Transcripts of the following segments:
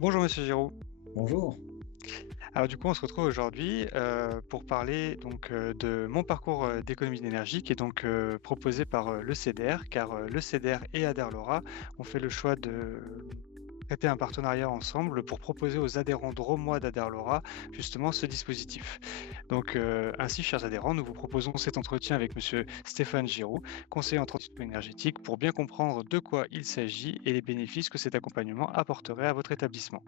Bonjour Monsieur Giraud. Bonjour. Alors du coup, on se retrouve aujourd'hui pour parler de mon parcours d'économie d'énergie qui est proposé par le CEDER, car le CEDER et Aderlora ont fait le choix de traiter un partenariat ensemble pour proposer aux adhérents drômois d'Aderlora justement ce dispositif. Ainsi, chers adhérents, nous vous proposons cet entretien avec Monsieur Stéphane Giraud, conseiller en transition énergétique, pour bien comprendre de quoi il s'agit et les bénéfices que cet accompagnement apporterait à votre établissement.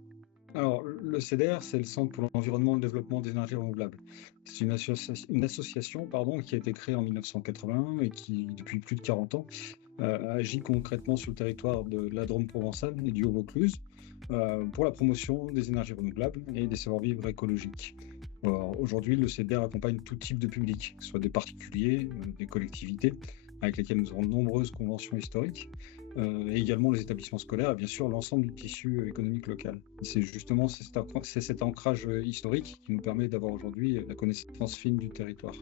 Alors, le CEDER, c'est le Centre pour l'environnement et le développement des énergies renouvelables. C'est une association qui a été créée en 1981 et qui, depuis plus de 40 ans, agit concrètement sur le territoire de la Drôme provençale et du Haut-Vaucluse pour la promotion des énergies renouvelables et des savoir-vivre écologiques. Alors, aujourd'hui, le CEDER accompagne tout type de public, que ce soit des particuliers, des collectivités, avec lesquelles nous avons de nombreuses conventions historiques, et également les établissements scolaires et bien sûr l'ensemble du tissu économique local. C'est justement cet ancrage historique qui nous permet d'avoir aujourd'hui la connaissance fine du territoire.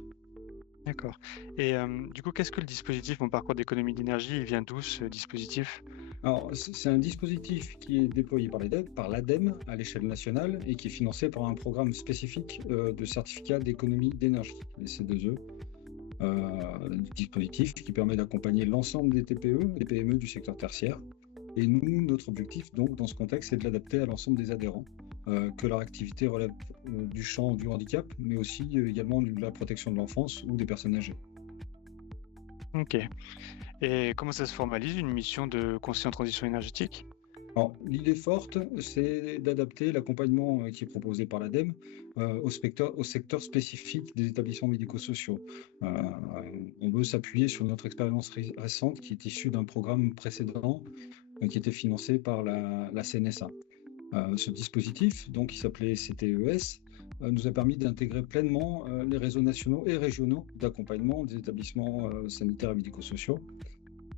D'accord. Et du coup, qu'est-ce que le dispositif Mon parcours d'économie d'énergie, il vient d'où ce dispositif? Alors, c'est un dispositif qui est déployé par l'ADEME à l'échelle nationale et qui est financé par un programme spécifique de certificat d'économie d'énergie, les C2E. Dispositif qui permet d'accompagner l'ensemble des TPE, des PME du secteur tertiaire. Et nous, notre objectif, donc, dans ce contexte, c'est de l'adapter à l'ensemble des adhérents, que leur activité relève du champ du handicap, mais aussi également de la protection de l'enfance ou des personnes âgées. Ok. Et comment ça se formalise, une mission de conseiller en transition énergétique? Alors, l'idée forte, c'est d'adapter l'accompagnement qui est proposé par l'ADEME au secteur spécifique des établissements médico-sociaux. On veut s'appuyer sur notre expérience récente qui est issue d'un programme précédent qui était financé par la CNSA. Ce dispositif, donc, qui s'appelait CTES, nous a permis d'intégrer pleinement les réseaux nationaux et régionaux d'accompagnement des établissements sanitaires et médico-sociaux.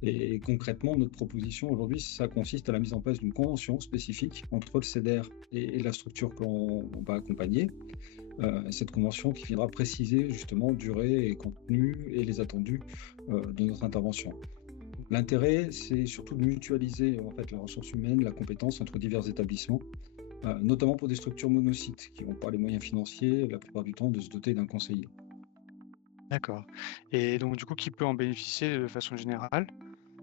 Et concrètement, notre proposition aujourd'hui, ça consiste à la mise en place d'une convention spécifique entre le CEDER et la structure qu'on va accompagner. Cette convention qui viendra préciser justement durée et contenu et les attendus de notre intervention. L'intérêt, c'est surtout de mutualiser en fait la ressource humaine, la compétence entre divers établissements, notamment pour des structures monocytes qui n'ont pas les moyens financiers la plupart du temps de se doter d'un conseiller. D'accord. Et donc, du coup, qui peut en bénéficier de façon générale?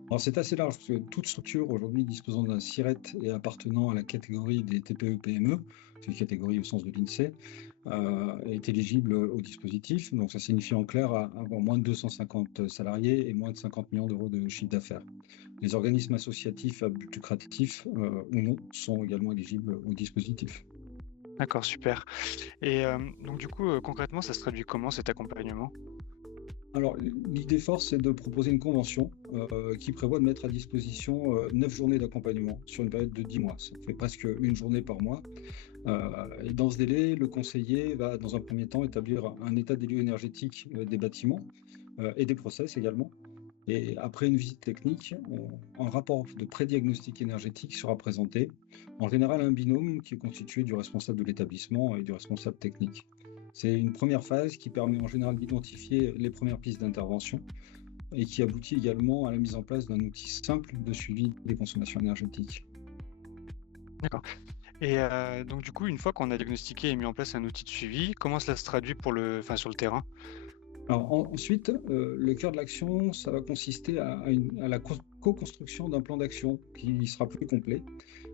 Alors c'est assez large parce que toute structure aujourd'hui disposant d'un SIRET et appartenant à la catégorie des TPE-PME, c'est une catégorie au sens de l'INSEE, est éligible au dispositif. Donc ça signifie en clair avoir moins de 250 salariés et moins de 50 millions d'euros de chiffre d'affaires. Les organismes associatifs à but lucratif ou non sont également éligibles au dispositif. D'accord, super. Et concrètement, ça se traduit comment cet accompagnement? Alors, l'idée force, c'est de proposer une convention qui prévoit de mettre à disposition 9 journées d'accompagnement sur une période de 10 mois. Ça fait presque une journée par mois. Et dans ce délai, le conseiller va, dans un premier temps, établir un état des lieux énergétiques des bâtiments et des process également. Et après une visite technique, un rapport de pré-diagnostic énergétique sera présenté. En général, un binôme qui est constitué du responsable de l'établissement et du responsable technique. C'est une première phase qui permet en général d'identifier les premières pistes d'intervention et qui aboutit également à la mise en place d'un outil simple de suivi des consommations énergétiques. D'accord. Et du coup, une fois qu'on a diagnostiqué et mis en place un outil de suivi, comment cela se traduit sur le terrain? Alors ensuite, le cœur de l'action, ça va consister à la co-construction d'un plan d'action qui sera plus complet,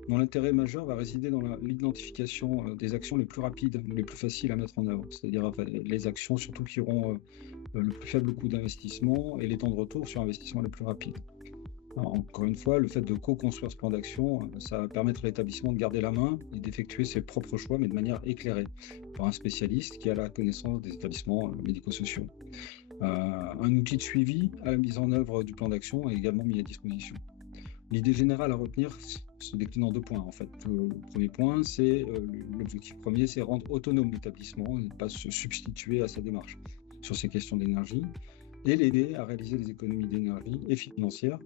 dont l'intérêt majeur va résider dans l'identification des actions les plus rapides, les plus faciles à mettre en œuvre, c'est-à-dire les actions surtout qui auront le plus faible coût d'investissement et les temps de retour sur investissement les plus rapides. Alors, encore une fois, le fait de co-construire ce plan d'action, ça va permettre à l'établissement de garder la main et d'effectuer ses propres choix, mais de manière éclairée, par un spécialiste qui a la connaissance des établissements médico-sociaux. Un outil de suivi à la mise en œuvre du plan d'action est également mis à disposition. L'idée générale à retenir se décline en deux points. En fait, le premier point, c'est l'objectif premier, c'est rendre autonome l'établissement et ne pas se substituer à sa démarche sur ces questions d'énergie et l'aider à réaliser des économies d'énergie et financières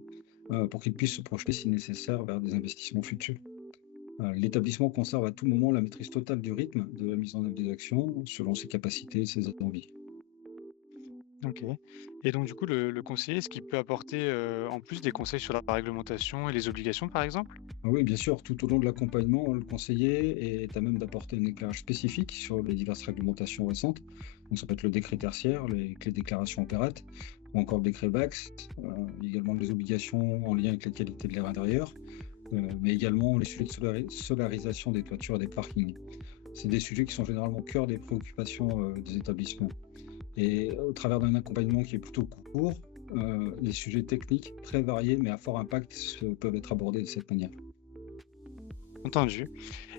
pour qu'il puisse se projeter si nécessaire vers des investissements futurs. L'établissement conserve à tout moment la maîtrise totale du rythme de la mise en œuvre des actions selon ses capacités et ses envies. OK. Et donc du coup, le conseiller, est-ce qu'il peut apporter, en plus des conseils sur la réglementation et les obligations, par exemple? Ah oui, bien sûr, tout au long de l'accompagnement, le conseiller est à même d'apporter un éclairage spécifique sur les diverses réglementations récentes. Donc ça peut être le décret tertiaire, les déclarations opérates, ou encore le décret BACS, également les obligations en lien avec la qualité de l'air intérieur, mais également les sujets de solarisation des toitures et des parkings. C'est des sujets qui sont généralement au cœur des préoccupations des établissements. Et au travers d'un accompagnement qui est plutôt court, les sujets techniques très variés mais à fort impact peuvent être abordés de cette manière. Entendu.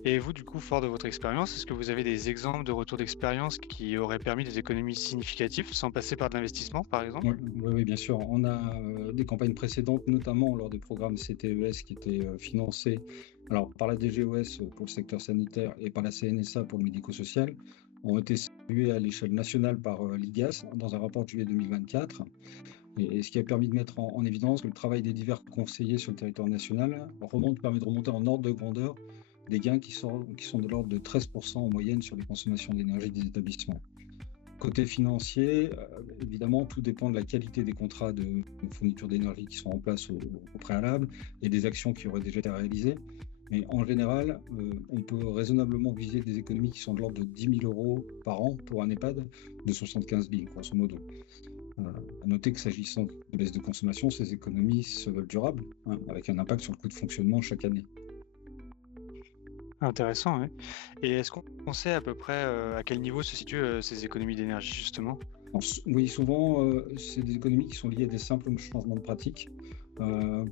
Et vous, du coup, fort de votre expérience, est-ce que vous avez des exemples de retours d'expérience qui auraient permis des économies significatives sans passer par de l'investissement, par Oui, exemple? oui, oui, bien sûr. On a des campagnes précédentes, notamment lors des programmes CTES qui étaient financés alors, par la DGOS pour le secteur sanitaire et par la CNSA pour le médico-social, ont été salués à l'échelle nationale par l'IGAS dans un rapport de juillet 2024. Et ce qui a permis de mettre en évidence que le travail des divers conseillers sur le territoire national permet de remonter en ordre de grandeur des gains qui sont de l'ordre de 13% en moyenne sur les consommations d'énergie des établissements. Côté financier, évidemment, tout dépend de la qualité des contrats de fourniture d'énergie qui sont en place au préalable et des actions qui auraient déjà été réalisées. Mais en général, on peut raisonnablement viser des économies qui sont de l'ordre de 10 000 euros par an pour un EHPAD de 75 000, grosso modo. À noter que s'agissant de baisse de consommation, ces économies se veulent durables, hein, avec un impact sur le coût de fonctionnement chaque année. Intéressant, oui. Et est-ce qu'on sait à peu près, à quel niveau se situent, ces économies d'énergie, justement? Oui, souvent, c'est des économies qui sont liées à des simples changements de pratiques,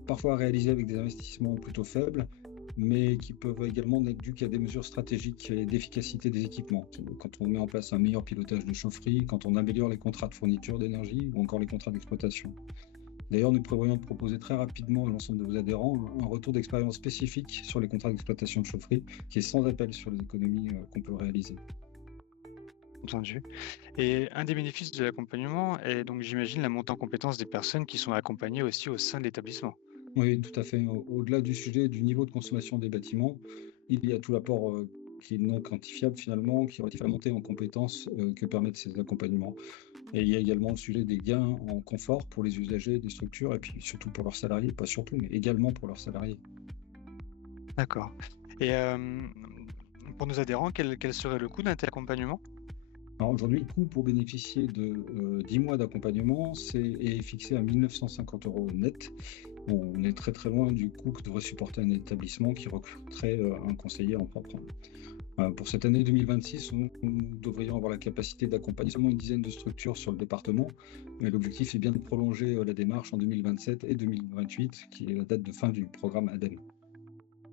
parfois réalisés avec des investissements plutôt faibles, mais qui peuvent également n'être dus qu'à des mesures stratégiques et d'efficacité des équipements. Quand on met en place un meilleur pilotage de chaufferie, quand on améliore les contrats de fourniture d'énergie ou encore les contrats d'exploitation. D'ailleurs, nous prévoyons de proposer très rapidement à l'ensemble de vos adhérents un retour d'expérience spécifique sur les contrats d'exploitation de chaufferie, qui est sans appel sur les économies qu'on peut réaliser. Entendu. Et un des bénéfices de l'accompagnement est donc, j'imagine, la montée en compétence des personnes qui sont accompagnées aussi au sein de l'établissement? Oui, tout à fait. Au-delà du sujet du niveau de consommation des bâtiments, il y a tout l'apport qui est non quantifiable finalement, qui est relatif à la montée en compétences que permettent ces accompagnements. Et il y a également le sujet des gains en confort pour les usagers des structures et puis surtout pour leurs salariés, pas surtout, mais également pour leurs salariés. D'accord. Et pour nos adhérents, quel serait le coût d'un tel accompagnement? Alors aujourd'hui, le coût pour bénéficier de 10 mois d'accompagnement est fixé à 1 950 euros net. Bon, on est très très loin du coût que devrait supporter un établissement qui recruterait un conseiller en propre. Pour cette année 2026, nous devrions avoir la capacité d'accompagner seulement une dizaine de structures sur le département, mais l'objectif est bien de prolonger la démarche en 2027 et 2028, qui est la date de fin du programme ADEME.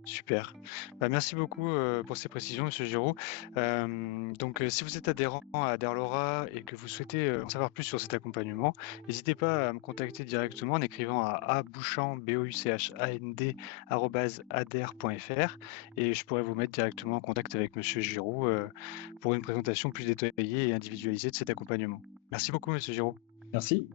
Super. Bah, merci beaucoup, pour ces précisions, monsieur Giraud. Donc, si vous êtes adhérent à Aderlora et que vous souhaitez, en savoir plus sur cet accompagnement, n'hésitez pas à me contacter directement en écrivant à abouchand, bouchand @adher.fr et je pourrais vous mettre directement en contact avec monsieur Giraud, pour une présentation plus détaillée et individualisée de cet accompagnement. Merci beaucoup, monsieur Giraud. Merci.